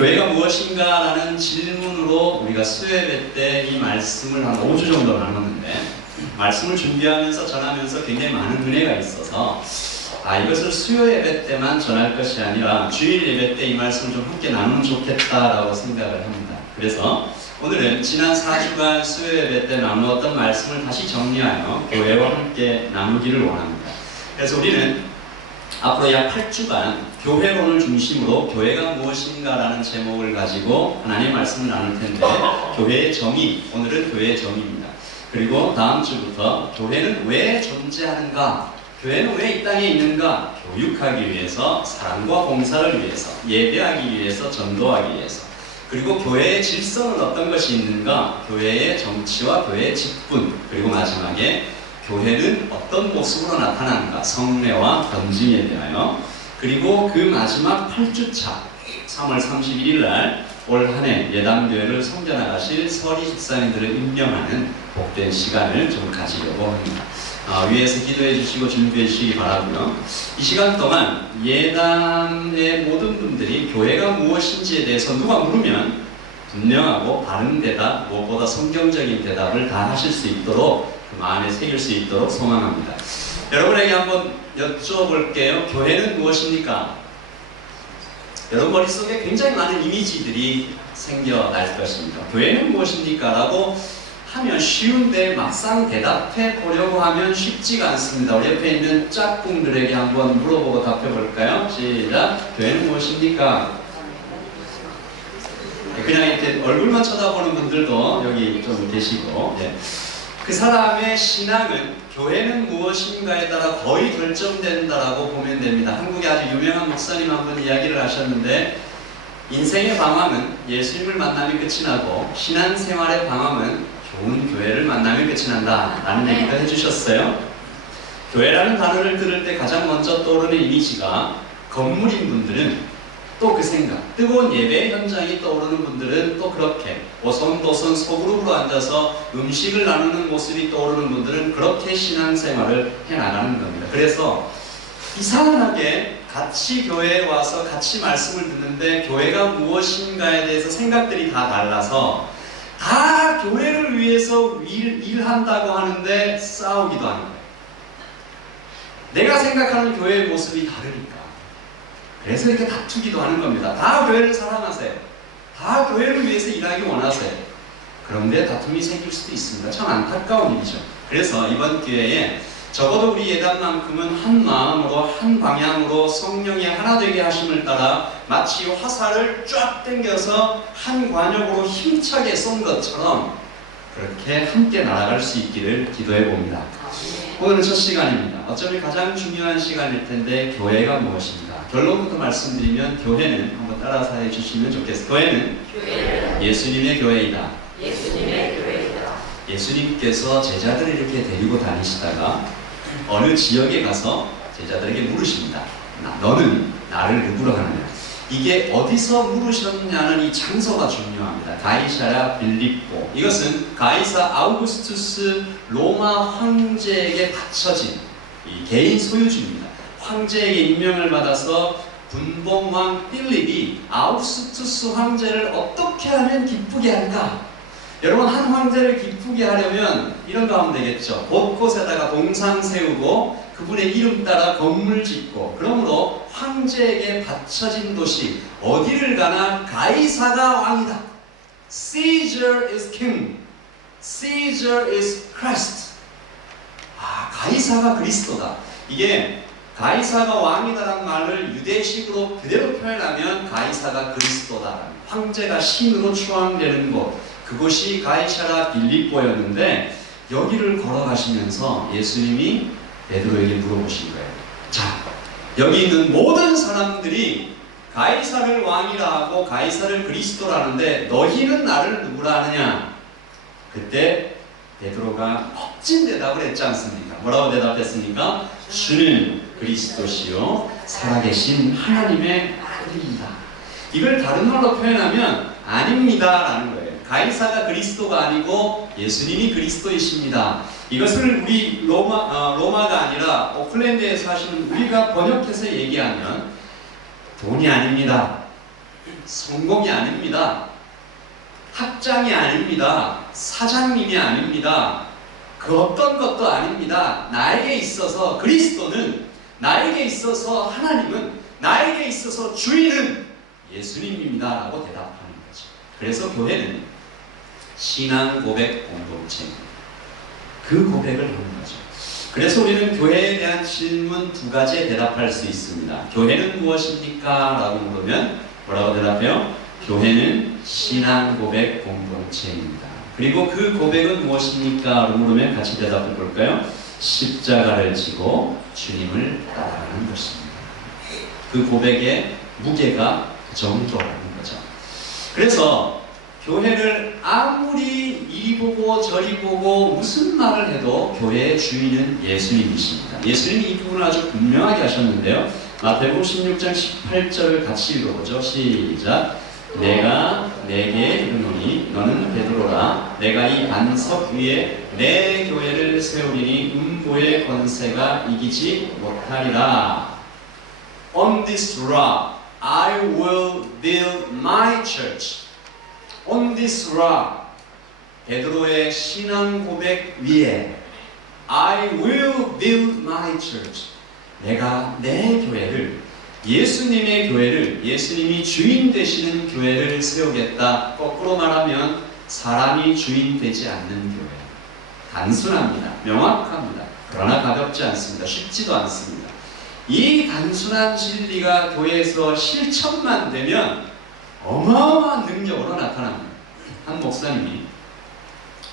교회가 무엇인가라는 질문으로 우리가 수요예배 때 이 말씀을 한 5주 정도 나눴는데, 말씀을 준비하면서 전하면서 굉장히 많은 은혜가 있어서 이것을 수요예배 때만 전할 것이 아니라 주일 예배 때 이 말씀을 좀 함께 나누면 좋겠다라고 생각을 합니다. 그래서 오늘은 지난 4주간 수요예배 때 나누었던 말씀을 다시 정리하여 교회와 함께 나누기를 원합니다. 그래서 우리는 앞으로 약 8주간 교회론을 중심으로 교회가 무엇인가라는 제목을 가지고 하나님의 말씀을 나눌 텐데, 교회의 정의, 오늘은 교회의 정의입니다. 그리고 다음 주부터 교회는 왜 존재하는가, 교회는 왜 이 땅에 있는가, 교육하기 위해서, 사랑과 봉사를 위해서, 예배하기 위해서, 전도하기 위해서, 그리고 교회의 질서는 어떤 것이 있는가, 교회의 정치와 교회의 직분, 그리고 마지막에 교회는 어떤 모습으로 나타나는가, 성례와 건짐에 대하여, 그리고 그 마지막 8주차 3월 31일 날 올 한 해 예담교회를 섬겨나가실 서리 집사님들을 임명하는 복된 시간을 좀 가지려고 합니다. 위에서 기도해 주시고 준비해 주시기 바라고요. 이 시간 동안 예담의 모든 분들이 교회가 무엇인지에 대해서 누가 물으면 분명하고 바른 대답, 무엇보다 성경적인 대답을 다 하실 수 있도록, 그 마음에 새길 수 있도록 소망합니다. 여러분에게 한번 여쭤볼게요. 교회는 무엇입니까? 여러분 머릿속에 굉장히 많은 이미지들이 생겨날 것입니다. 교회는 무엇입니까? 라고 하면 쉬운데 막상 대답해 보려고 하면 쉽지가 않습니다. 우리 옆에 있는 짝꿍들에게 한번 물어보고 답해 볼까요? 시작! 교회는 무엇입니까? 그냥 이렇게 얼굴만 쳐다보는 분들도 여기 좀 계시고, 그 사람의 신앙은 교회는 무엇인가에 따라 거의 결정된다라고 보면 됩니다. 한국에 아주 유명한 목사님 한 분 이야기를 하셨는데, 인생의 방황은 예수님을 만나면 끝이 나고 신앙생활의 방황은 좋은 교회를 만나면 끝이 난다 라는 얘기도 해주셨어요. 교회라는 단어를 들을 때 가장 먼저 떠오르는 이미지가 건물인 분들은 또 그 생각, 뜨거운 예배 현장이 떠오르는 분들은 또 그렇게 오손도손 소그룹으로 앉아서 음식을 나누는 모습이 떠오르는 분들은 그렇게 신앙생활을 해나가는 겁니다. 그래서 이상하게 같이 교회에 와서 같이 말씀을 듣는데 교회가 무엇인가에 대해서 생각들이 다 달라서 다 교회를 위해서 일한다고 하는데 싸우기도 하는 거예요. 내가 생각하는 교회의 모습이 다르니까. 그래서 이렇게 다투기도 하는 겁니다. 다 교회를 사랑하세요. 다 교회를 위해서 일하기 원하세요. 그런데 다툼이 생길 수도 있습니다. 참 안타까운 일이죠. 그래서 이번 기회에 적어도 우리 예단만큼은 한 마음으로 한 방향으로 성령의 하나 되게 하심을 따라 마치 화살을 쫙 당겨서 한 관역으로 힘차게 쏜 것처럼 그렇게 함께 날아갈 수 있기를 기도해 봅니다. 오늘은 첫 시간입니다. 어쩌면 가장 중요한 시간일 텐데, 교회가 무엇입니까? 결론부터 말씀드리면 교회는, 한번 따라서 해주시면 좋겠습니다. 교회는 예수님의 교회이다. 예수님께서 제자들을 이렇게 데리고 다니시다가 어느 지역에 가서 제자들에게 물으십니다. 너는 나를 누구로 하느냐? 이게 어디서 물으셨냐는 이 장소가 중요합니다. 가이사랴 빌립보. 이것은 가이사 아우구스투스 로마 황제에게 바쳐진 이 개인 소유주입니다. 황제에게 임명을 받아서 분봉왕 필립이 아우구스투스 황제를 어떻게 하면 기쁘게 할까? 여러분, 한 황제를 기쁘게 하려면 이런 거 하면 되겠죠. 곳곳에다가 동상 세우고 그분의 이름 따라 건물 짓고, 그러므로 황제에게 바쳐진 도시 어디를 가나 가이사가 왕이다. Caesar is king. Caesar is Christ. 가이사가 그리스도다. 이게 가이사가 왕이다라는 말을 유대식으로 그대로 표현하면 가이사가 그리스도다. 황제가 신으로 추앙되는 곳, 그곳이 가이사랴 빌립보였는데, 여기를 걸어가시면서 예수님이 베드로에게 물어보신 거예요. 자, 여기 있는 모든 사람들이 가이사를 왕이라 하고 가이사를 그리스도라 하는데 너희는 나를 누구라 하느냐? 그때 베드로가 멋진 대답을 했지 않습니까? 뭐라고 대답했습니까? 주는 그리스도시요 살아계신 하나님의 아들입니다. 이걸 다른 말로 표현하면 아닙니다 라는 거예요. 가이사가 그리스도가 아니고 예수님이 그리스도이십니다. 이것을 우리 로마가 아니라 오클랜드에 사시는 우리가 번역해서 얘기하면 돈이 아닙니다. 성공이 아닙니다. 학장이 아닙니다. 사장님이 아닙니다. 그 어떤 것도 아닙니다. 나에게 있어서 그리스도는, 나에게 있어서 하나님은, 나에게 있어서 주인은 예수님입니다 라고 대답하는 거죠. 그래서 교회는 신앙 고백 공동체입니다. 그 고백을 하는 거죠. 그래서 우리는 교회에 대한 질문 두 가지에 대답할 수 있습니다. 교회는 무엇입니까? 라고 물으면 뭐라고 대답해요? 교회는 신앙 고백 공동체입니다. 그리고 그 고백은 무엇입니까? 라고 물으면 같이 대답해 볼까요? 십자가를 지고 주님을 따라가는 것입니다. 그 고백의 무게가 그 정도라는 거죠. 그래서 교회를 아무리 이리 보고 저리 보고 무슨 말을 해도 교회의 주인은 예수님이십니다. 예수님이 이 부분을 아주 분명하게 하셨는데요. 마태복음 16장 18절을 같이 읽어보죠. 시작. 내가 내게 이르노니 너는 베드로라. 내가 이 반석 위에 내 교회를 세우리니 음보의 권세가 이기지 못하리라. On this rock I will build my church. On this rock, 베드로의 신앙 고백 위에 I will build my church. 내가 내 교회를, 예수님의 교회를, 예수님이 주인 되시는 교회를 세우겠다. 거꾸로 말하면 사람이 주인 되지 않는 교회. 단순합니다. 명확합니다. 그러나 가볍지 않습니다. 쉽지도 않습니다. 이 단순한 진리가 교회에서 실천만 되면 어마어마한 능력으로 나타납니다. 한 목사님이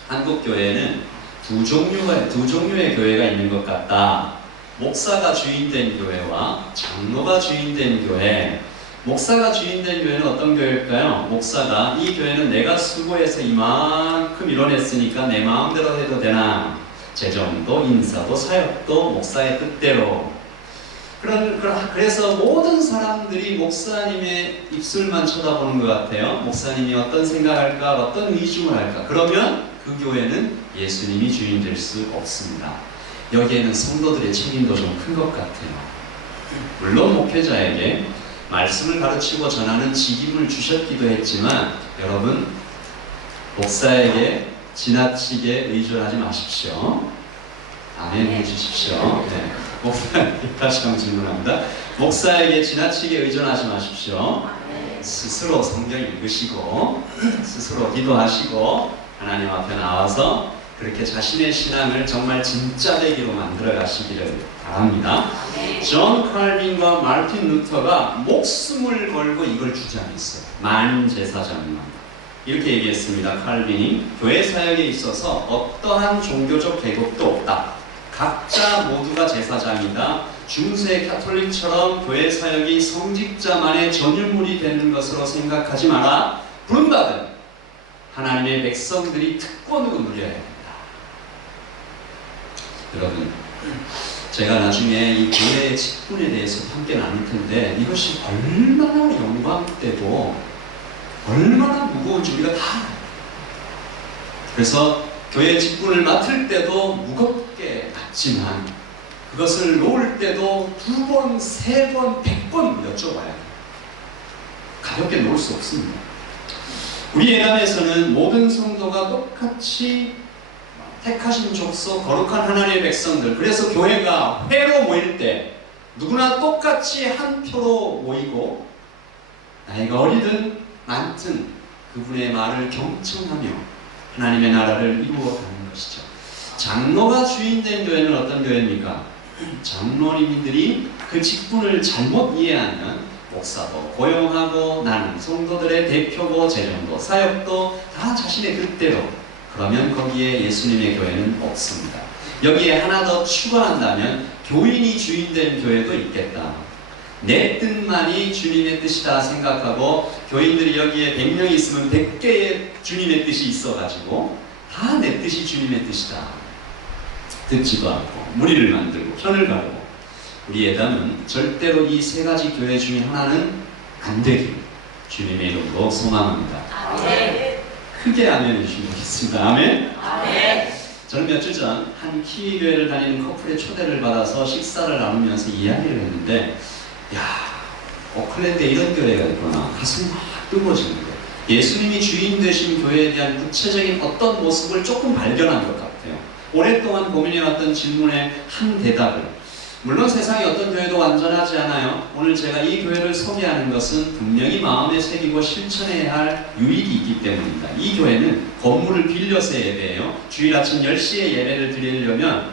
한국 교회에는 두 종류의 교회가 있는 것 같다. 목사가 주인된 교회와 장로가 주인된 교회. 목사가 주인된 교회는 어떤 교회일까요? 목사가 이 교회는 내가 수고해서 이만큼 이뤄냈으니까 내 마음대로 해도 되나? 재정도, 인사도, 사역도 목사의 뜻대로. 그래서 모든 사람들이 목사님의 입술만 쳐다보는 것 같아요. 목사님이 어떤 생각할까, 어떤 위중을 할까. 그러면 그 교회는 예수님이 주인 될 수 없습니다. 여기에는 성도들의 책임도 좀 큰 것 같아요. 물론 목회자에게 말씀을 가르치고 전하는 직임을 주셨기도 했지만 여러분, 목사에게 지나치게 의존하지 마십시오. 아멘 해주십시오. 네. 다시 한번 질문합니다. 목사에게 지나치게 의존하지 마십시오. 스스로 성경 읽으시고 스스로 기도하시고 하나님 앞에 나와서 그렇게 자신의 신앙을 정말 진짜 되기로 만들어 가시기를 바랍니다. 존 칼빈과 마르틴 루터가 목숨을 걸고 이걸 주장했어요. 만제사장만. 이렇게 얘기했습니다. 칼빈이 교회 사역에 있어서 어떠한 종교적 계급도 없다. 각자 모두가 제사장이다. 중세 가톨릭처럼 교회 사역이 성직자만의 전유물이 되는 것으로 생각하지 마라. 부름받은 하나님의 백성들이 특권으로 누려야 합니다. 여러분, 제가 나중에 이 교회의 직분에 대해서 함께 나눌 텐데 이것이 얼마나 영광되고 얼마나 무거운지 우리가 다 알아요. 그래서 교회 직분을 맡을 때도 무겁게 맡지만 그것을 놓을 때도 2번, 3번, 100번 여쭤봐야 해요. 가볍게 놓을 수 없습니다. 우리 예담에서는 모든 성도가 똑같이 택하신 족속 거룩한 하나님의 백성들, 그래서 교회가 회로 모일 때 누구나 똑같이 한 표로 모이고 나이가 어리든 많든 그분의 말을 경청하며 하나님의 나라를 이루어가는 것이죠. 장로가 주인된 교회는 어떤 교회입니까? 장로님들이 그 직분을 잘못 이해하면 목사도 고용하고 나는 성도들의 대표고 재정도 사역도 다 자신의 뜻대로, 그러면 거기에 예수님의 교회는 없습니다. 여기에 하나 더 추가한다면 교인이 주인된 교회도 있겠다. 내 뜻만이 주님의 뜻이다 생각하고 교인들이 여기에 100명이 있으면 100개의 주님의 뜻이 있어가지고 다 내 뜻이 주님의 뜻이다. 듣지도 않고 무리를 만들고 편을 가르고, 우리 예담은 절대로 이 세 가지 교회 중에 하나는 안 되길 주님의 이름으로 소망합니다. 아멘. 크게 아멘 해주시면 좋겠습니다. 아멘. 아멘. 저는 며칠 전 한 키위 교회를 다니는 커플의 초대를 받아서 식사를 나누면서 이야기를 했는데, 야, 오클랜드에 이런 교회가 있구나. 가슴이 막 뜨거워지는 거예요. 예수님이 주인 되신 교회에 대한 구체적인 어떤 모습을 조금 발견한 것 같아요. 오랫동안 고민해왔던 질문의 한 대답을. 물론 세상에 어떤 교회도 완전하지 않아요. 오늘 제가 이 교회를 소개하는 것은 분명히 마음에 새기고 실천해야 할 유익이 있기 때문입니다. 이 교회는 건물을 빌려서 예배해요. 주일 아침 10시에 예배를 드리려면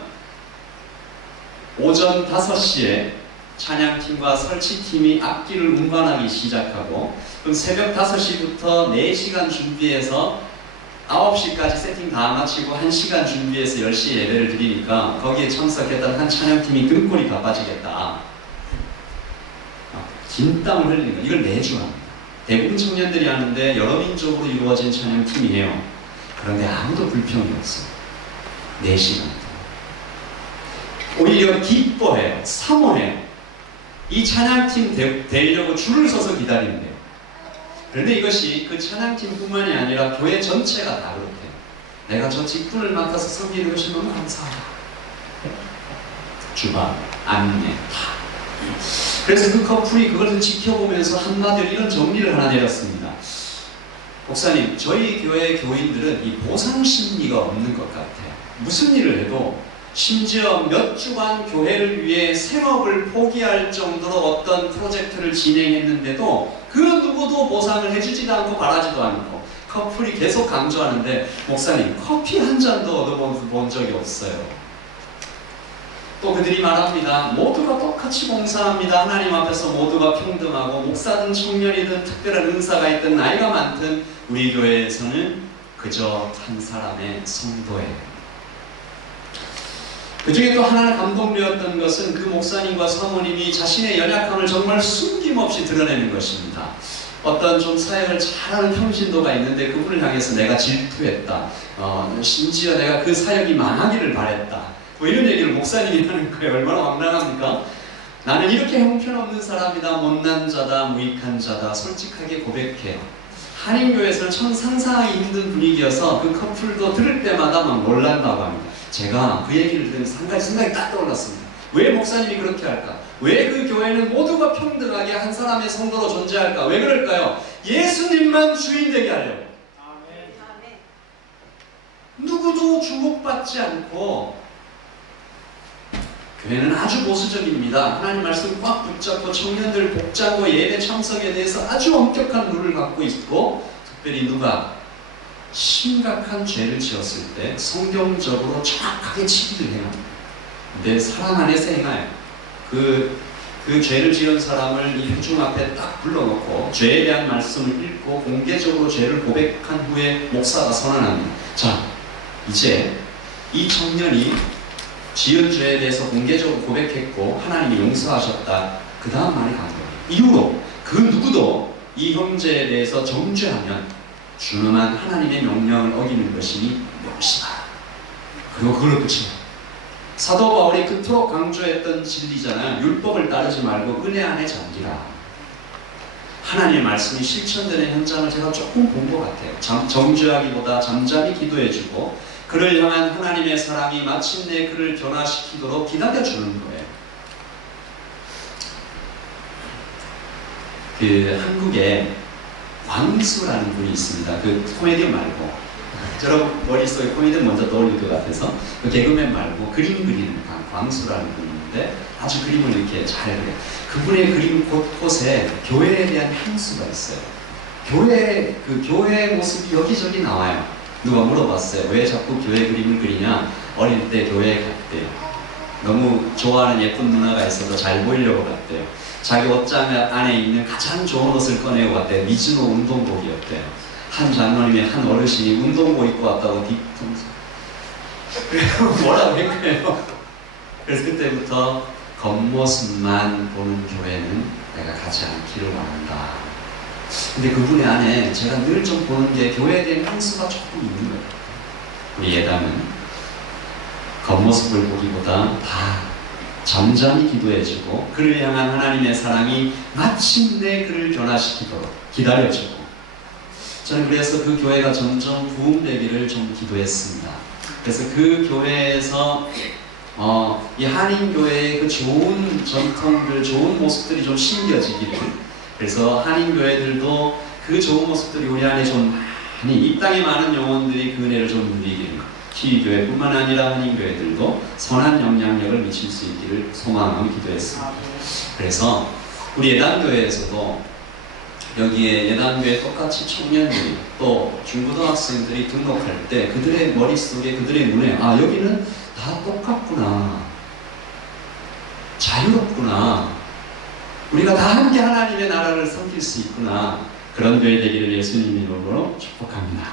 오전 5시에 찬양팀과 설치팀이 악기를 운반하기 시작하고, 그럼 새벽 5시부터 4시간 준비해서 9시까지 세팅 다 마치고 1시간 준비해서 10시에 예배를 드리니까 거기에 참석했던 한 찬양팀이 등골이 바빠지겠다. 긴 땀을 흘리는 거예요. 이걸 매주 합니다. 대부분 청년들이 하는데 여러 민족으로 이루어진 찬양팀이에요. 그런데 아무도 불평이 없어요. 4시간. 오히려 기뻐해요. 사모해요. 이 찬양팀 되려고 줄을 서서 기다린대요. 그런데 이것이 그 찬양팀뿐만이 아니라 교회 전체가 다 그렇대요. 내가 저 직분을 맡아서 섬기는 것이 너무 감사하다. 주방, 안내, 다. 그래서 그 커플이 그것을 지켜보면서 한마디로 이런 정리를 하나 내렸습니다. 목사님, 저희 교회 교인들은 이 보상 심리가 없는 것 같아요. 무슨 일을 해도, 심지어 몇 주간 교회를 위해 생업을 포기할 정도로 어떤 프로젝트를 진행했는데도 그 누구도 보상을 해주지도 않고 바라지도 않고, 커플이 계속 강조하는데, 목사님 커피 한 잔도 얻어본 적이 없어요. 또 그들이 말합니다. 모두가 똑같이 봉사합니다. 하나님 앞에서 모두가 평등하고, 목사든 청년이든 특별한 은사가 있든 나이가 많든 우리 교회에서는 그저 한 사람의 성도예요. 그 중에 또 하나 감동되었던 것은 그 목사님과 사모님이 자신의 연약함을 정말 숨김없이 드러내는 것입니다. 어떤 좀 사역을 잘하는 평신도가 있는데 그분을 향해서 내가 질투했다. 심지어 내가 그 사역이 망하기를 바랬다. 뭐 이런 얘기를 목사님이 하는 거예요. 얼마나 황당합니까? 나는 이렇게 형편없는 사람이다. 못난 자다. 무익한 자다. 솔직하게 고백해요. 한인교회에서는 참 상상하기 힘든 분위기여서 그 커플도 들을 때마다 막 놀란다고 합니다. 제가 그 얘기를 들으면서 한 가지 생각이 딱 떠올랐습니다. 왜 목사님이 그렇게 할까? 왜 그 교회는 모두가 평등하게 한 사람의 성도로 존재할까? 왜 그럴까요? 예수님만 주인 되게 하려고. 누구도 주목받지 않고, 교회는 아주 보수적입니다. 하나님 말씀 꽉 붙잡고 청년들 복장과 예배 참석에 대해서 아주 엄격한 룰을 갖고 있고, 특별히 누가 심각한 죄를 지었을 때 성경적으로 정확하게 치기를 해요. 내 사랑 안에서 행하여 그 죄를 지은 사람을 이 회중 앞에 딱 불러놓고 죄에 대한 말씀을 읽고 공개적으로 죄를 고백한 후에 목사가 선언합니다. 자, 이제 이 청년이 지은 죄에 대해서 공개적으로 고백했고 하나님이 용서하셨다. 그 다음 말이 가는 거예요. 이후로 그 누구도 이 형제에 대해서 정죄하면 준엄한 하나님의 명령을 어기는 것이니 멸시하라. 그리고 그걸 끝이에요. 사도 바울이 그토록 강조했던 진리잖아요. 율법을 따르지 말고 은혜 안에 잠기라. 하나님의 말씀이 실천되는 현장을 제가 조금 본 것 같아요. 정죄하기보다 잠잠히 기도해주고 그를 향한 하나님의 사랑이 마침내 그를 변화시키도록 기다려주는 거예요. 그 한국에 광수라는 분이 있습니다. 그 코미디언 말고, 여러분 머릿속에 코미디언 먼저 떠올릴 것 같아서 그 개그맨 말고 그림 그리는 광수라는 분이 있는데 아주 그림을 이렇게 잘 그려요. 그분의 그림 곳곳에 교회에 대한 향수가 있어요. 교회 모습이 여기저기 나와요. 누가 물어봤어요. 왜 자꾸 교회 그림을 그리냐? 어릴 때 교회에 갔대요. 너무 좋아하는 예쁜 누나가 있어서 잘 보이려고 갔대요. 자기 옷장 안에 있는 가장 좋은 옷을 꺼내고 왔대요. 미즈노 운동복이었대요. 한 장로님의 한 어르신이 운동복 입고 왔다고 뒤통수. 그래서 뭐라고 했거예요. 그래서 그때부터 겉모습만 보는 교회는 내가 가지 않기를 원한다. 근데 그분의 안에 제가 늘 좀 보는 게 교회에 대한 향수가 조금 있는 거예요. 우리 예담은 겉모습을 보기보다 다 잠잠히 기도해주고 그를 향한 하나님의 사랑이 마침내 그를 변화시키도록 기다려주고, 저는 그래서 그 교회가 점점 부흥되기를 좀 기도했습니다. 그래서 그 교회에서 이 한인교회의 그 좋은 전통들, 좋은 모습들이 좀 심겨지기를, 그래서 한인교회들도 그 좋은 모습들이 우리 안에 좀 많이, 이 땅의 많은 영혼들이 그 은혜를 좀 누리기를, 키위교회뿐만 아니라 한인교회들도 선한 영향력을 미칠 수 있기를 소망하며 기도했습니다. 그래서 우리 예단교회에서도 여기에 예단교회 똑같이 청년들이 또 중고등학생들이 등록할 때 그들의 머릿속에, 그들의 눈에, 아, 여기는 다 똑같구나, 자유롭구나, 우리가 다 함께 하나님의 나라를 섬길 수 있구나, 그런 교회 되기를 예수님 이름으로 축복합니다.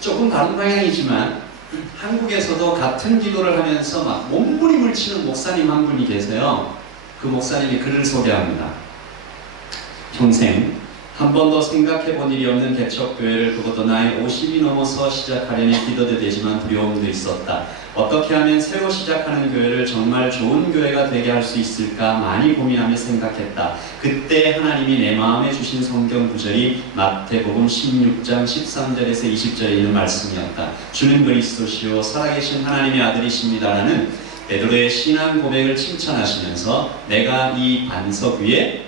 조금 다른 방향이지만 한국에서도 같은 기도를 하면서 막 몸부림을 치는 목사님 한 분이 계세요. 그 목사님이 글을 소개합니다. 평생 한 번도 생각해 본 일이 없는 개척교회를, 그것도 나이 50이 넘어서 시작하려니 기도도 되지만 두려움도 있었다. 어떻게 하면 새로 시작하는 교회를 정말 좋은 교회가 되게 할 수 있을까 많이 고민하며 생각했다. 그때 하나님이 내 마음에 주신 성경 구절이 마태복음 16장 13절에서 20절에 있는 말씀이었다. 주는 그리스도시요 살아계신 하나님의 아들이십니다라는 베드로의 신앙 고백을 칭찬하시면서 내가 이 반석 위에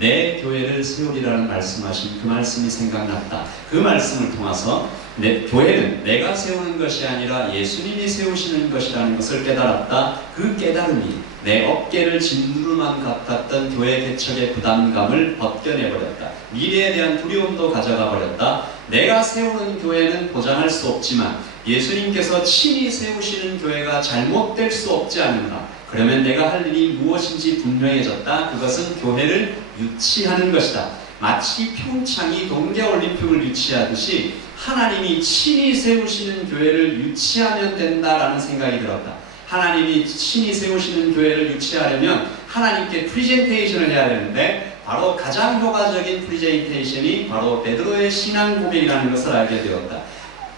내 교회를 세우리라는 말씀하신 그 말씀이 생각났다. 그 말씀을 통해서 내 교회는 내가 세우는 것이 아니라 예수님이 세우시는 것이라는 것을 깨달았다. 그 깨달음이 내 어깨를 짓누르만 같았던 교회 개척의 부담감을 벗겨내버렸다. 미래에 대한 두려움도 가져가 버렸다. 내가 세우는 교회는 보장할 수 없지만 예수님께서 친히 세우시는 교회가 잘못될 수 없지 않은가. 그러면 내가 할 일이 무엇인지 분명해졌다. 그것은 교회를 유치하는 것이다. 마치 평창이 동계올림픽을 유치하듯이 하나님이 친히 세우시는 교회를 유치하면 된다라는 생각이 들었다. 하나님이 친히 세우시는 교회를 유치하려면 하나님께 프리젠테이션을 해야 되는데, 바로 가장 효과적인 프리젠테이션이 바로 베드로의 신앙 고백이라는 것을 알게 되었다.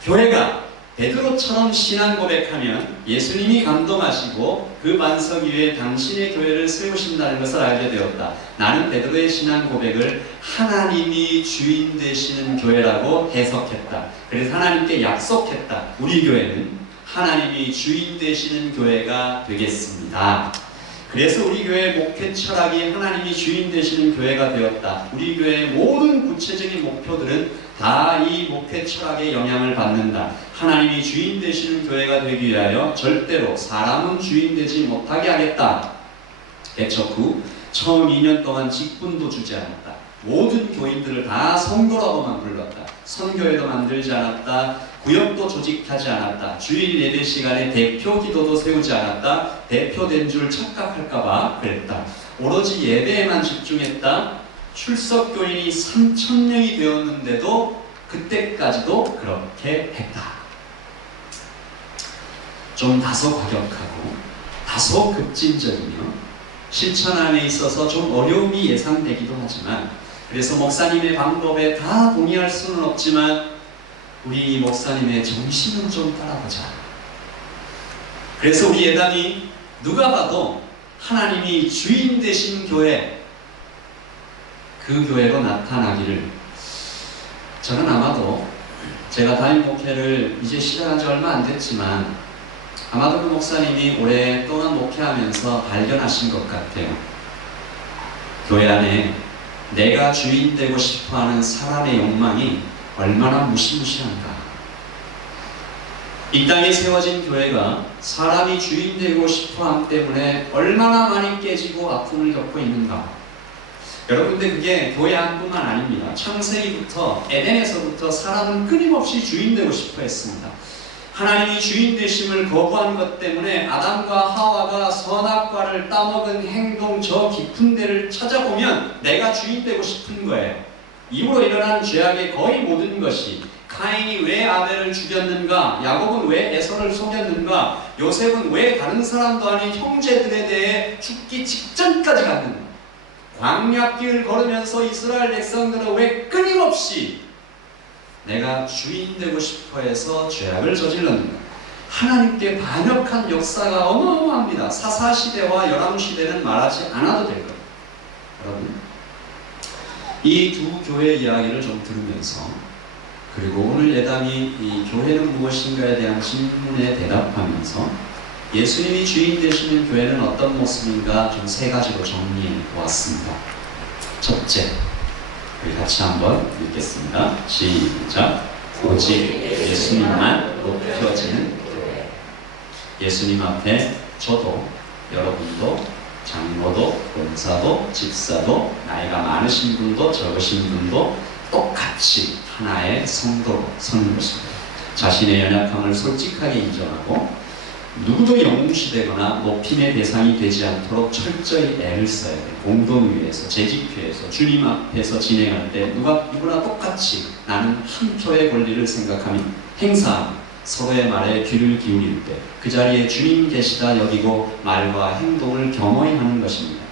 교회가 베드로처럼 신앙 고백하면 예수님이 감동하시고 그 반석 위에 당신의 교회를 세우신다는 것을 알게 되었다. 나는 베드로의 신앙 고백을 하나님이 주인 되시는 교회라고 해석했다. 그래서 하나님께 약속했다. 우리 교회는 하나님이 주인 되시는 교회가 되겠습니다. 그래서 우리 교회의 목회 철학이 하나님이 주인 되시는 교회가 되었다. 우리 교회의 모든 구체적인 목표들은 다 이 목회 철학의 영향을 받는다. 하나님이 주인 되시는 교회가 되기 위하여 절대로 사람은 주인 되지 못하게 하겠다. 개척 후 처음 2년 동안 직분도 주지 않았다. 모든 교인들을 다 성도라고만 불렀다. 선교회도 만들지 않았다. 구역도 조직하지 않았다. 주일 예배 시간에 대표 기도도 세우지 않았다. 대표된 줄 착각할까봐 그랬다. 오로지 예배에만 집중했다. 출석 교인이 3,000명이 되었는데도 그때까지도 그렇게 했다. 좀 다소 과격하고 다소 급진적이며 실천함에 있어서 좀 어려움이 예상되기도 하지만, 그래서 목사님의 방법에 다 동의할 수는 없지만 우리 목사님의 정신은 좀 따라보자. 그래서 우리 예단이 누가 봐도 하나님이 주인 되신 교회, 그 교회로 나타나기를, 저는 아마도 제가 담임 목회를 이제 시작한 지 얼마 안 됐지만 아마도 그 목사님이 오랫동안 목회하면서 발견하신 것 같아요. 교회 안에 내가 주인 되고 싶어하는 사람의 욕망이 얼마나 무시무시한가. 이 땅에 세워진 교회가 사람이 주인 되고 싶어함 때문에 얼마나 많이 깨지고 아픔을 겪고 있는가. 여러분들, 그게 교회 안뿐만 아닙니다. 창세기부터 에덴에서부터 사람은 끊임없이 주인 되고 싶어 했습니다. 하나님이 주인 되심을 거부한 것 때문에 아담과 하와가 선악과를 따먹은 행동, 저 깊은 데를 찾아보면 내가 주인 되고 싶은 거예요. 이후로 일어난 죄악의 거의 모든 것이, 카인이 왜 아벨을 죽였는가, 야곱은 왜 에서를 속였는가, 요셉은 왜 다른 사람도 아닌 형제들에 대해 죽기 직전까지 갔는가, 광야길을 걸으면서 이스라엘 백성들은 왜 끊임없이 내가 주인 되고 싶어 해서 죄악을 저질렀는가. 하나님께 반역한 역사가 어마어마합니다. 사사시대와 열왕시대는 말하지 않아도 될 거예요. 여러분, 이 두 교회 이야기를 좀 들으면서, 그리고 오늘 예담이 이 교회는 무엇인가에 대한 질문에 대답하면서 예수님이 주인 되시는 교회는 어떤 모습인가 좀 세 가지로 정리해 보았습니다. 첫째, 우리 같이 한번 읽겠습니다. 시작. 오직 예수님만 높여지는 교회. 예수님 앞에 저도, 여러분도, 장로도, 권사도, 집사도, 나이가 많으신 분도 적으신 분도 똑같이 하나의 성도로 서는 것입니다. 자신의 연약함을 솔직하게 인정하고 누구도 영웅시되거나 높임의 대상이 되지 않도록 철저히 애를 써야 돼요. 공동위에서, 재직회에서, 주님 앞에서 진행할 때 누구나 똑같이 나는 한 표의 권리를 생각하며 행사하며 서로의 말에 귀를 기울일 때 그 자리에 주님 계시다 여기고 말과 행동을 겸허히 하는 것입니다.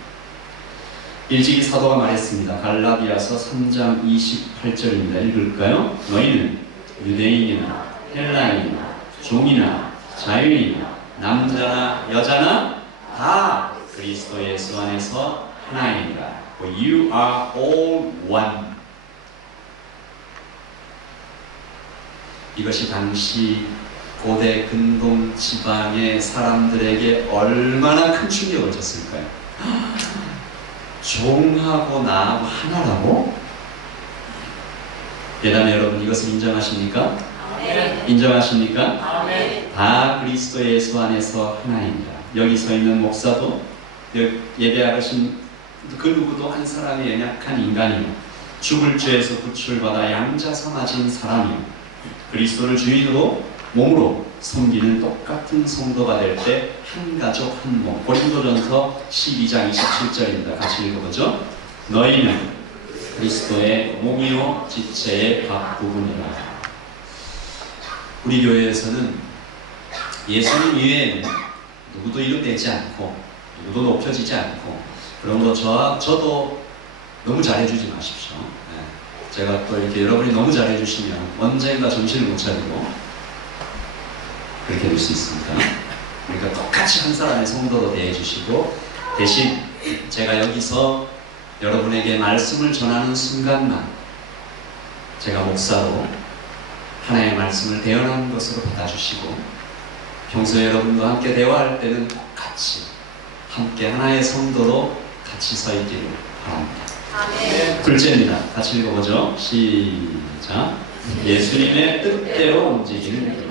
일찍이 사도가 말했습니다. 갈라디아서 3장 28절입니다. 읽을까요? 너희는 유대인이나 헬라인이나 종이나 자유인이나 남자나 여자나 다 그리스도 예수 안에서 하나이니라. For you are all one. 이것이 당시 고대 근동 지방의 사람들에게 얼마나 큰 충격을 줬을까요? 종하고 나하고 하나라고? 예담 여러분, 이것을 인정하십니까? 네. 인정하십니까? 네. 다 그리스도 예수 안에서 하나입니다. 여기 서 있는 목사도 예배하신 그 누구도 한 사람의 연약한 인간이요 죽을 죄에서 구출받아 양자서 맞은 사람이요 그리스도를 주인으로 몸으로 섬기는 똑같은 성도가 될 때 한 가족 한 몸. 고린도전서 12장 27절입니다. 같이 읽어보죠. 너희는 그리스도의 몸이요 지체의 각 부분이라. 우리 교회에서는 예수님 이외에는 누구도 이름되지 않고 누구도 높여지지 않고 그런 거 저도 너무 잘해주지 마십시오. 네. 제가 또 이렇게 여러분이 너무 잘해주시면 언젠가 정신을 못 차리고 그렇게 될 수 있습니다. 그러니까 똑같이 한 사람의 성도로 대해주시고 대신 제가 여기서 여러분에게 말씀을 전하는 순간만 제가 목사로 하나의 말씀을 대언하는 것으로 받아주시고 평소에 여러분과 함께 대화할 때는 똑같이 함께 하나의 성도로 같이 서 있기를 바랍니다. 네. 둘째입니다. 같이 읽어보죠. 시작. 예수님의 뜻대로 움직이는 교회.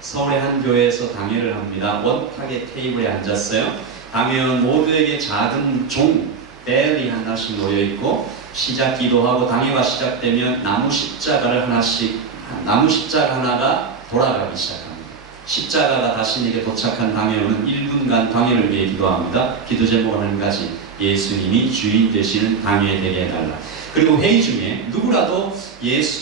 서울의 한 교회에서 당회를 합니다. 원탁의 테이블에 앉았어요. 당회원 모두에게 작은 종, 벨이 하나씩 놓여있고 시작 기도하고 당회가 시작되면 나무 십자가 하나가 돌아가기 시작합니다. 십자가가 자신에게 도착한 당회원은 1분간 당회를 위해 기도합니다. 기도 제목은 한 가지, 예수님이 주인 되시는 당회 되게 해달라. 그리고 회의 중에 누구라도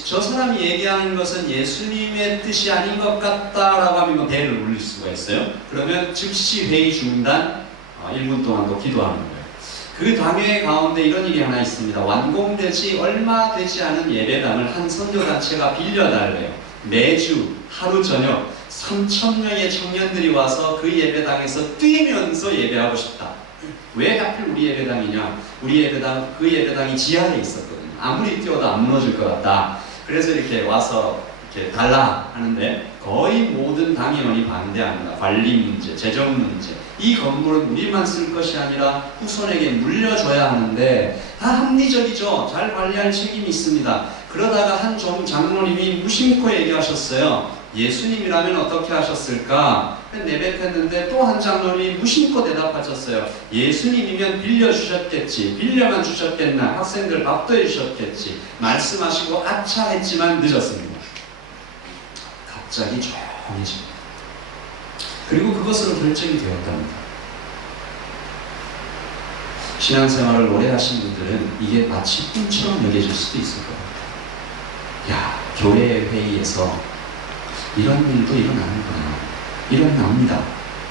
저 사람이 얘기하는 것은 예수님의 뜻이 아닌 것 같다라고 하면 벨을 울릴 수가 있어요. 그러면 즉시 회의 중단, 1분 동안도 기도하는 거예요. 그 당회 가운데 이런 일이 하나 있습니다. 완공되지 얼마 되지 않은 예배당을 한 선교단체가 빌려달래요. 매주 하루 저녁 3,000명의 청년들이 와서 그 예배당에서 뛰면서 예배하고 싶다. 왜 하필 우리 예배당이냐? 우리 예배당, 그 예배당이 지하에 있었거든요. 아무리 뛰어도 안 무너질 것 같다. 그래서 이렇게 와서 이렇게 달라 하는데 거의 모든 당회원이 반대합니다. 관리 문제, 재정 문제. 이 건물은 우리만 쓸 것이 아니라 후손에게 물려줘야 하는데 다 합리적이죠. 잘 관리할 책임이 있습니다. 그러다가 한 장로님이 무심코 얘기하셨어요. 예수님이라면 어떻게 하셨을까? 내뱉었는데 또 한 장로님이 무심코 대답하셨어요. 예수님이면 빌려주셨겠지. 빌려만 주셨겠나. 학생들 밥도 해주셨겠지. 말씀하시고 아차 했지만 늦었습니다. 갑자기 조용해집니다. 그리고 그것으로 결정이 되었답니다. 신앙생활을 오래 하신 분들은 이게 마치 꿈처럼 여겨질 수도 있을 거예요. 야, 교회 회의에서 이런 일도 일어나는구나. 일어납니다.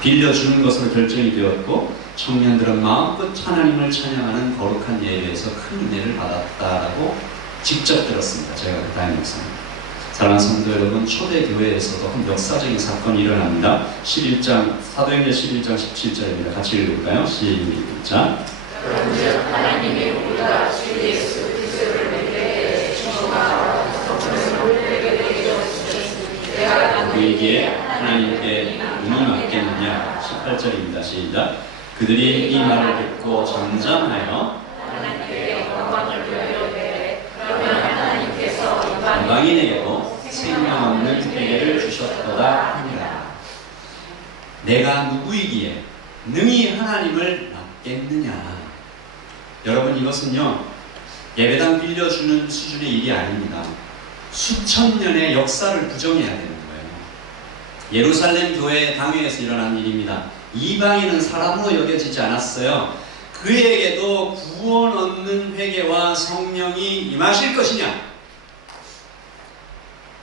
빌려주는 것으로 결정이 되었고 청년들은 마음껏 하나님을 찬양하는 거룩한 예배에서 큰 은혜를 받았다라고 직접 들었습니다. 제가 그 담임 목사님. 사랑하는 성도 여러분, 초대교회에서도 한 역사적인 사건이 일어납니다. 11장, 사도행전 11장 17절입니다. 같이 읽을까요? 시작. 하나님이 우리가 주 예수 그리스도를 믿게 충성하라. 내가 그에게 하나님께 눈이 맞겠느냐. 18절입니다. 시작. 그들이 이 말을 듣고 잠잠하여 하나님께 영광을 돌려되 장인에게도 생명 없는 회개를 주셨도다 하니라. 내가 누구이기에 능히 하나님을 맡겠느냐. 여러분, 이것은요 예배당 빌려주는 수준의 일이 아닙니다. 수천 년의 역사를 부정해야 되는 거예요. 예루살렘 교회 당회에서 일어난 일입니다. 이방인은 사람으로 여겨지지 않았어요. 그에게도 구원 얻는 회개와 성령이 임하실 것이냐.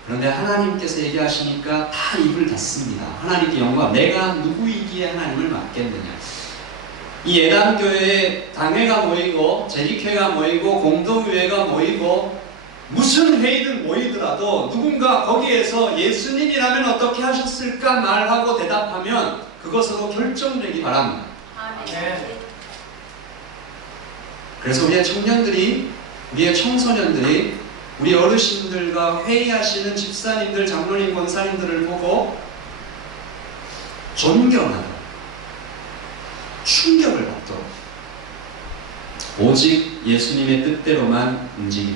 그런데 하나님께서 얘기하시니까 다 입을 닫습니다. 하나님께 영광. 내가 누구이기에 하나님을 맡겠느냐. 이 예단교회에 당회가 모이고 재직회가 모이고 공동회가 모이고 무슨 회의든 모이더라도 누군가 거기에서 예수님이라면 어떻게 하셨을까 말하고 대답하면 그것으로 결정되기 바랍니다. 그래서 우리의 청년들이, 우리의 청소년들이, 우리 어르신들과 회의하시는 집사님들, 장로님, 권사님들을 보고 존경하도록, 충격을 받도록 오직 예수님의 뜻대로만 움직이는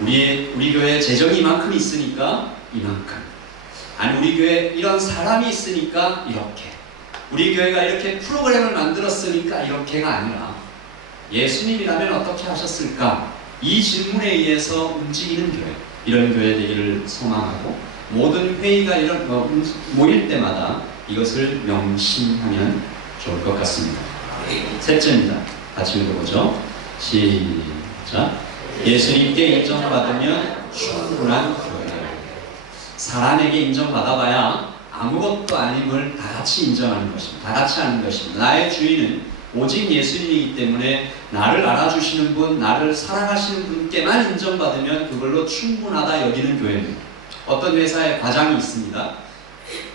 교회. 우리 교회에 재정이 이만큼 있으니까 이만큼. 아니, 우리 교회에 이런 사람이 있으니까 이렇게. 우리 교회가 이렇게 프로그램을 만들었으니까 이렇게가 아니라 예수님이라면 어떻게 하셨을까? 이 질문에 의해서 움직이는 교회. 이런 교회 되기를 소망하고 모든 회의가 모일 때마다 이것을 명심하면 좋을 것 같습니다. 셋째입니다. 같이 읽어보죠. 시작. 예수님께 인정받으면 충분한 교회. 사람에게 인정받아봐야 아무것도 아님을 다 같이 인정하는 것입니다. 다 같이 하는 것입니다. 나의 주인은 오직 예수님이기 때문에 나를 알아주시는 분, 나를 사랑하시는 분께만 인정받으면 그걸로 충분하다 여기는 교회입니다. 어떤 회사에 과장이 있습니다.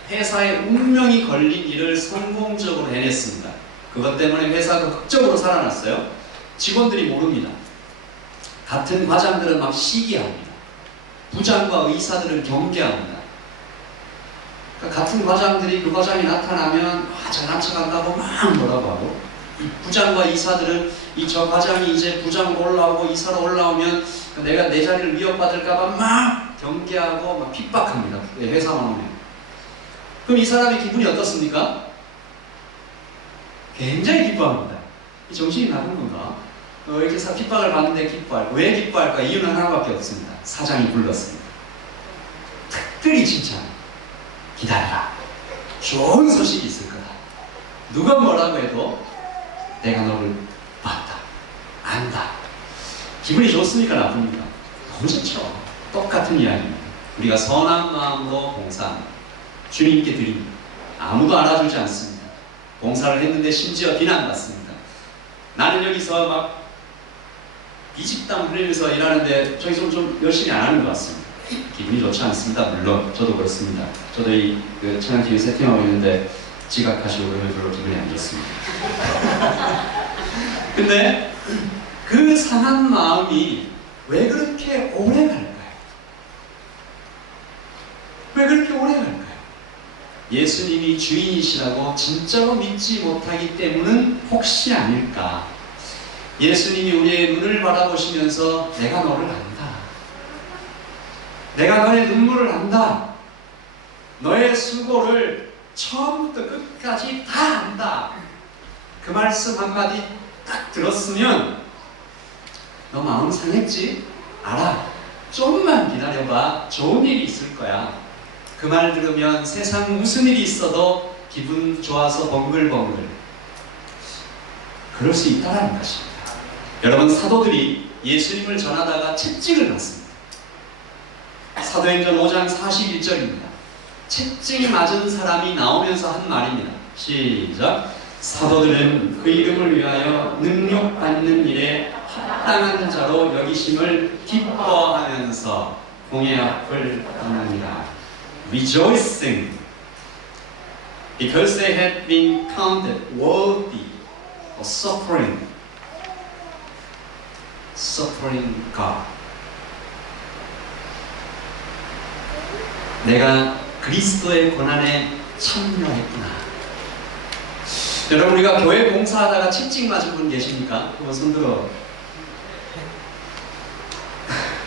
회사에 운명이 걸린 일을 성공적으로 해냈습니다. 그것 때문에 회사가 극적으로 살아났어요. 직원들이 모릅니다. 같은 과장들은 막 시기합니다. 부장과 의사들은 경계합니다. 그러니까 같은 과장들이 그 과장이 나타나면 잘난 척한다고 막 뭐라고 하고, 부장과 이사들은 저 과장이 이제 부장으로 올라오고 이사로 올라오면 내가 내 자리를 위협받을까봐 막 경계하고 막 핍박합니다. 회사만 오면. 그럼 이 사람의 기분이 어떻습니까? 굉장히 기뻐합니다. 정신이 나간 건가? 이렇게 핍박을 받는데 기뻐할까? 왜 기뻐할까? 이유는 하나밖에 없습니다. 사장이 불렀습니다. 특별히 칭찬. 기다려라. 좋은 소식이 있을 거다. 누가 뭐라고 해도 내가 너를 봤다. 안다. 기분이 좋습니까? 나쁩니까? 너무 좋죠. 똑같은 이야기입니다. 우리가 선한 마음으로 봉사합니다. 주님께 드립니다. 아무도 알아주지 않습니다. 봉사를 했는데 심지어 비난받습니다. 나는 여기서 막 비집담 흘리면서 일하는데 저기서 좀 열심히 안 하는 것 같습니다. 기분이 좋지 않습니다. 물론 저도 그렇습니다. 저도 이 찬양팀 세팅하고 있는데 지각하시고 그러면 별로 기분이 안 좋습니다. 근데 그 상한 마음이 왜 그렇게 오래 갈까요? 왜 그렇게 오래 갈까요? 예수님이 주인이시라고 진짜로 믿지 못하기 때문은 혹시 아닐까? 예수님이 우리의 눈을 바라보시면서 내가 너를 안다. 내가 너의 눈물을 안다. 너의 수고를 처음부터 끝까지 다 안다. 그 말씀 한마디 딱 들었으면 너 마음 상했지? 알아. 좀만 기다려봐. 좋은 일이 있을 거야. 그 말 들으면 세상 무슨 일이 있어도 기분 좋아서 벙글벙글 그럴 수 있다는 것입니다. 여러분, 사도들이 예수님을 전하다가 채찍을 받습니다. 사도행전 5장 41절입니다. 채찍 맞은 사람이 나오면서 한 말입니다. 시작. 사도들은 그 이름을 위하여 능력받는 일에 합당한 자로 여기심을 기뻐하면서 공회 앞을 떠납니다. Rejoicing because they had been counted worthy of suffering God. 내가 그리스도의 고난에 참여했구나. 여러분, 우리가 교회 봉사하다가 채찍 맞은 분 계십니까? 한번 손들어.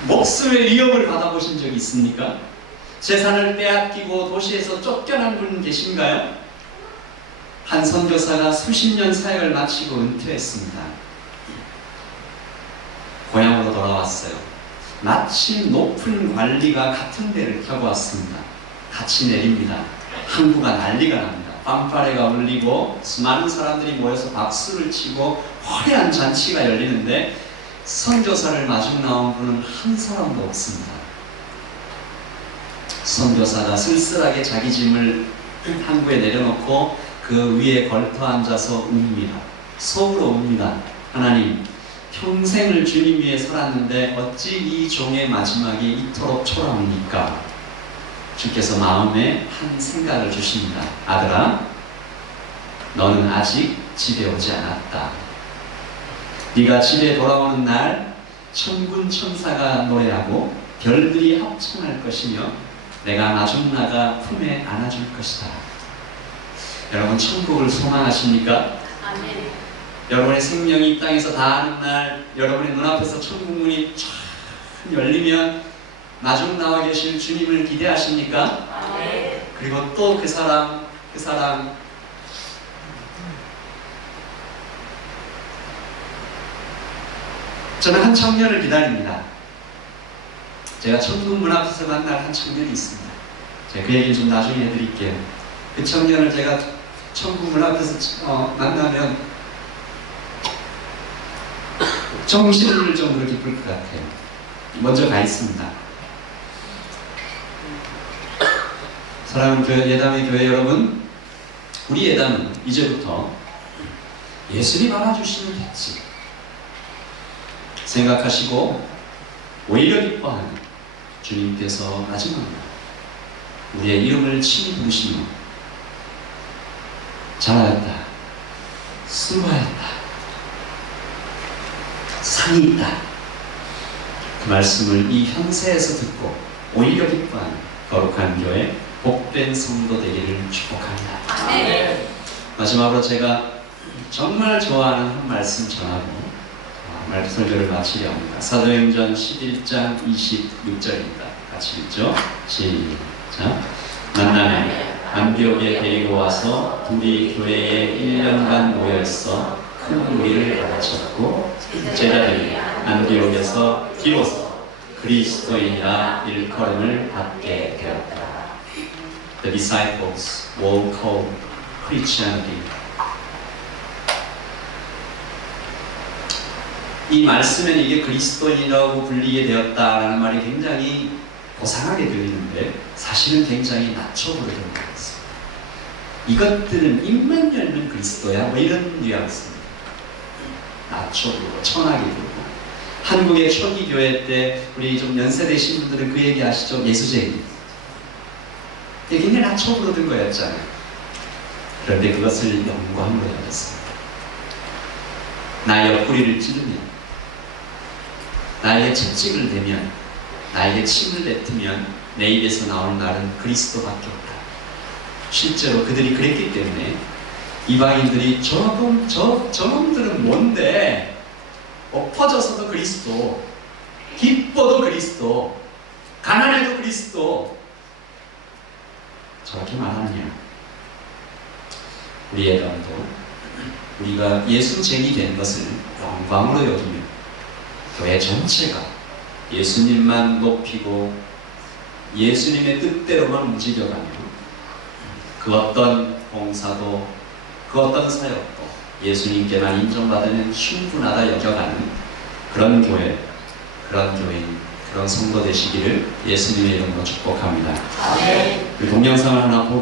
목숨의 위협을 받아보신 적이 있습니까? 재산을 빼앗기고 도시에서 쫓겨난 분 계신가요? 한 선교사가 수십 년 사역을 마치고 은퇴했습니다. 고향으로 돌아왔어요. 마침 높은 관리가 같은 배를 타고 왔습니다. 같이 내립니다. 항구가 난리가 납니다. fanfare가 울리고 수많은 사람들이 모여서 박수를 치고 화려한 잔치가 열리는데 선교사를 마중 나온 분은 한 사람도 없습니다. 선교사가 쓸쓸하게 자기 짐을 항구에 내려놓고 그 위에 걸터 앉아서 웁니다. 속으로 웁니다. 하나님, 평생을 주님 위에 살았는데 어찌 이 종의 마지막이 이토록 초라합니까? 주께서 마음에 한 생각을 주십니다. 아들아, 너는 아직 집에 오지 않았다. 네가 집에 돌아오는 날 천군 천사가 노래하고 별들이 합창할 것이며 내가 마중 나가 품에 안아줄 것이다. 여러분, 천국을 소망하십니까? 아멘. 여러분의 생명이 이 땅에서 다하는 날, 여러분의 눈앞에서 천국 문이 쫙 열리면 마중 나와 계실 주님을 기대하십니까? 아멘. 그리고 또 그 사람 저는 한 청년을 기다립니다. 제가 천국 문 앞에서 만날 한 청년이 있습니다. 제가 그 얘기를 좀 나중에 해드릴게요. 그 청년을 제가 천국 문 앞에서 만나면 정신을 잃을 정도로 기쁠 것 같아요. 먼저 가 있습니다. 사랑하는 교회, 예담의 교회 여러분, 우리 예담은 이제부터 예수님 알아주시면 됐지 생각하시고 오히려 기뻐하는 주님께서 마지막 날 우리의 이름을 친히 부르시며 잘하였다, 수고하였다, 상이 있다, 그 말씀을 이 현세에서 듣고 오히려 기뻐하는 거룩한 교회, 복된 성도 되기를 축복합니다. 아멘. 마지막으로 제가 정말 좋아하는 한 말씀 전하고 설교를 마치려 합니다. 사도행전 11장 26절입니다. 같이 읽죠. 시작. 만나면 안디옥에 데리고 와서 둘이 교회에 1년간 모여있어 큰 우리를 가르쳤고 제자들이 안디옥에서 비로소 그리스도인이라 일컬음을 받게 되었다. The disciples were called Christianity. 이 말씀에는 이게 그리스도인이라고 불리게 되었다라는 말이 굉장히 고상하게 들리는데 사실은 굉장히 낮춰 부르는 말이었습니다. 이것들은 입만 열면 그리스도야, 뭐 이런 뉘앙스입니다. 낮춰 부르고 천하게 부르고. 한국의 초기 교회 때 우리 좀 연세되신 분들은 그 얘기 아시죠? 예수쟁이. 굉장히 낮춰 부르는 거였잖아요. 그런데 그것을 영광으로 여겼습니다. 나의 옆구리를 찌르면, 나에게 채찍을 대면, 나에게 침을 뱉으면 내 입에서 나오는 말은 그리스도밖에 없다. 실제로 그들이 그랬기 때문에 이방인들이 저놈들은 뭔데 엎어져서도 그리스도, 기뻐도 그리스도, 가난해도 그리스도, 저렇게 말하느냐. 우리의 감도 우리가 예수쟁이 된 것을 영광으로 여기며 교회 전체가 예수님만 높이고 예수님의 뜻대로만 움직여가며 그 어떤 봉사도 그 어떤 사역도 예수님께만 인정받으면 충분하다 여겨가는 그런 교회, 그런 교인, 그런 성도 되시기를 예수님의 이름으로 축복합니다. 아멘. 우리 동영상을 하나 보고